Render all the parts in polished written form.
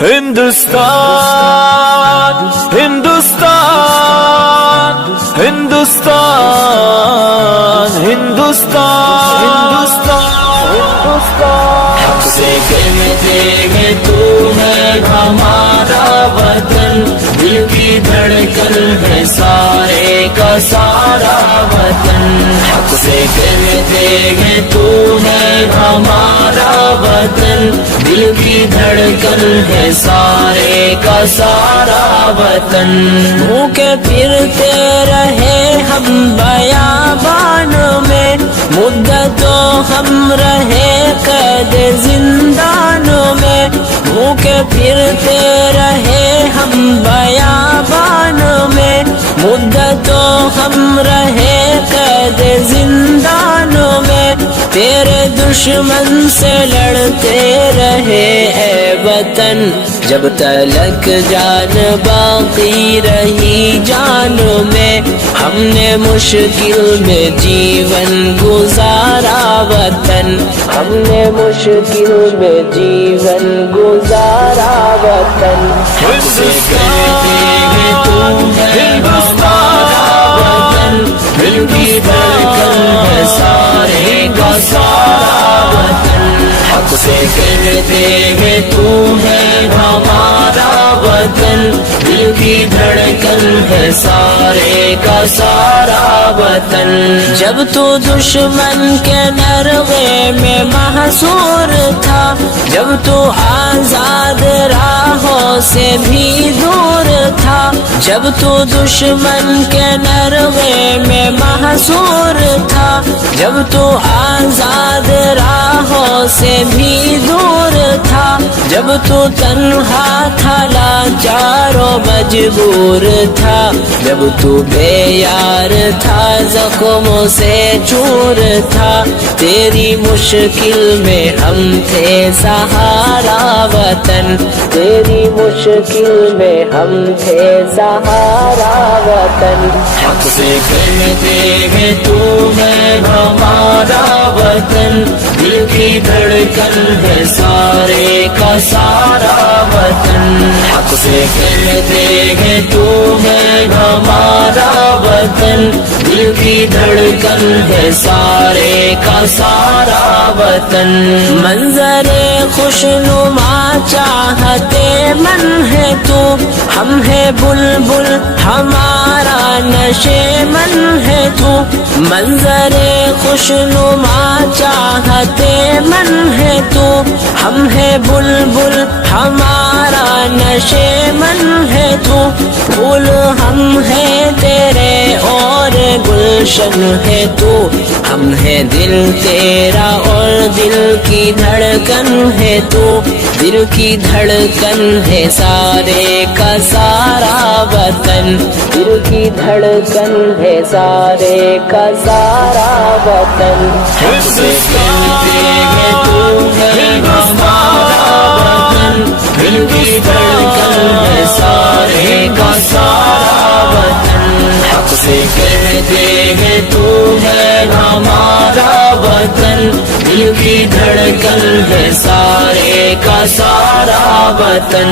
ہندوستان ہندوستان ہندوستان ہندوستان ہندوستان حق سے کہتے ہیں تو ہے ہمارا وطن، دل کی دھڑکن ہے سارے کا سارا وطن۔ حق سے کہتے ہیں تو ہے ہمارا وطن، دل کی دھڑکن ہے سارے کا سارا وطن۔ بھوکے پھرتے رہے ہم بیابان میں، مدتوں ہم رہے قید زندانوں میں، بھوکے پھرتے رہے ہم بیابان میں، مدتوں ہم رہے قید زندانوں میں، تیرے دشمن سے لڑتے رہے اے وطن، جب تلک جان باقی رہی جانوں میں، ہم نے مشکل میں جیون گزارا وطن، ہم نے مشکل میں جیون گزارا وطن۔ حق سے کہتے ہیں تو ہے ہمارا وطن، دل کی دھڑکن ہے سارے کا سارا وطن۔ حق سے کہتے ہیں تو ہے ہمارا وطن، دل کی دھڑکن ہے سارے کا سارا وطن۔ جب تو دشمن کے نرغے میں محصور تھا، جب تو آزاد راہوں سے بھی دور تھا، جب تو دشمن کے نرغے میں محصور تھا، جب تو آزاد راہوں سے بھی دور تھا، جب تو تنہا تھا لاچار و مجبور تھا، جب تو بے یار تھا زخموں سے چور تھا، تیری مشکل میں ہم تھے سہارا وطن، تیری مشکل میں ہم تھے سہارا وطن۔ حق سے کہتے ہیں تو ہے ہمارا وطن، دل کی دھڑکن ہے سارے کا سارا وطن۔ حق سے کہتے ہیں تو ہے ہمارا وطن، دل کی دھڑکن ہے سارے کا سارا وطن۔ منظر خوشنما چاہتے من ہے تو، ہم ہے بلبل ہمارا نشے من ہے تو، منظر خوشنما چاہتے من ہے تو، ہم ہے بلبل ہمارا نشے من ہے تو، پھول ہم ہے تیرے اور گلشن ہے تو، ہم ہے دل تیرا اور دل کی دھڑکن ہے تو، دل کی دھڑکن ہے سارے کا سارا وطن، دل کی دھڑکن ہے سارے کا سارا وطن۔ حق سے کہتے ہیں تو ہے ہمارا وطن، دل کی دھڑکن ہے سارے کا سارا وطن۔ حق سے کہتے ہیں تو ہے ہمارا وطن، دل کی دھڑکن ہے سارے کا سارا وطن۔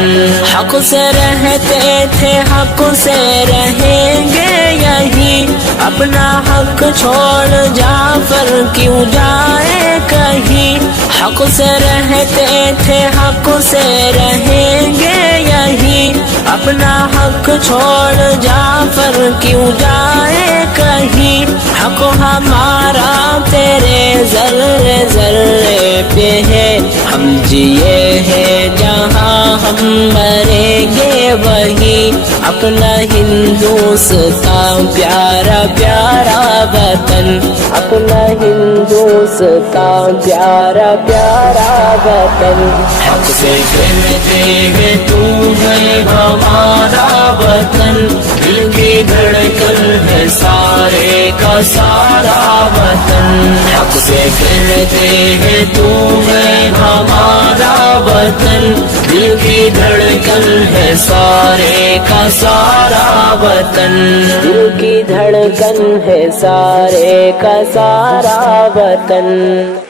حق سے رہتے تھے حق سے رہیں گے یہی، اپنا حق چھوڑ جعفر کیوں جائے کہیں، حق سے رہتے تھے حق سے رہیں گے یہی، اپنا حق چھوڑ جعفر کیوں جائے کہیں، حق ہمارا تیرے ذرے ذرے پہ ہے، ہم جیے ہیں جہاں ہم مریں گے وہیں، اپنا ہندوستان پیارا پیارا وطن، اپنا ہندوستان پیارا پیارا وطن۔ حق سے کہتے ہیں تو ہے ہمارا وطن، دل کی دھڑکن ہے سارے کا سارا وطن۔ حق سے کہتے ہیں تو ہے ہمارا وطن، دل کی دھڑکن ہے سارے کا سارا وطن، دل کی دھڑکن ہے سارے کا سارا وطن۔